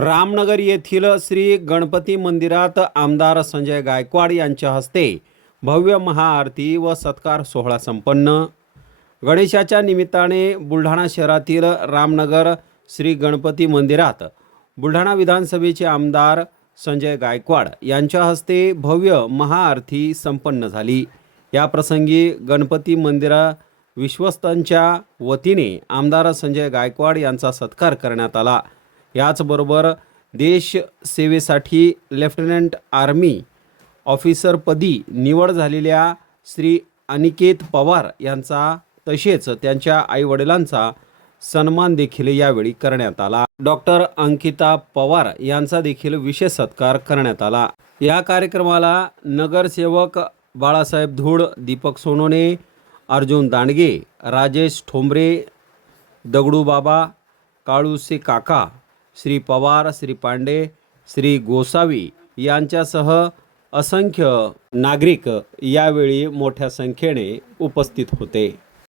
रामनगर येथील श्री गणपती मंदिरात आमदार संजय गायकवाड यांच्या हस्ते भव्य महाआरती व सत्कार सोहळा संपन्न. गणेशाच्या निमित्ताने बुलढाणा शहरातील रामनगर श्री गणपती मंदिरात बुलढाणा विधानसभेचे आमदार संजय गायकवाड यांच्या हस्ते भव्य महाआरती संपन्न झाली. या प्रसंगी गणपती मंदिरा विश्वस्तांच्या वतीने आमदार संजय गायकवाड यांचा सत्कार करण्यात आला. याचबरोबर देश सेवेसाठी लेफ्टनंट आर्मी ऑफिसरपदी निवड झालेल्या श्री अनिकेत पवार यांचा तसेच त्यांच्या आईवडिलांचा सन्मान देखील यावेळी करण्यात आला. डॉक्टर अंकिता पवार यांचा देखील विशेष सत्कार करण्यात आला. या कार्यक्रमाला नगरसेवक बाळासाहेब धूड दीपक सोनोने अर्जुन दांडगे राजेश ठोंबरे दगडूबाबा काळूसे काका श्री पवार श्री पांडे श्री गोसावी यांच्यासह असंख्य नागरिक यावेळी मोठ्या संख्येने उपस्थित होते.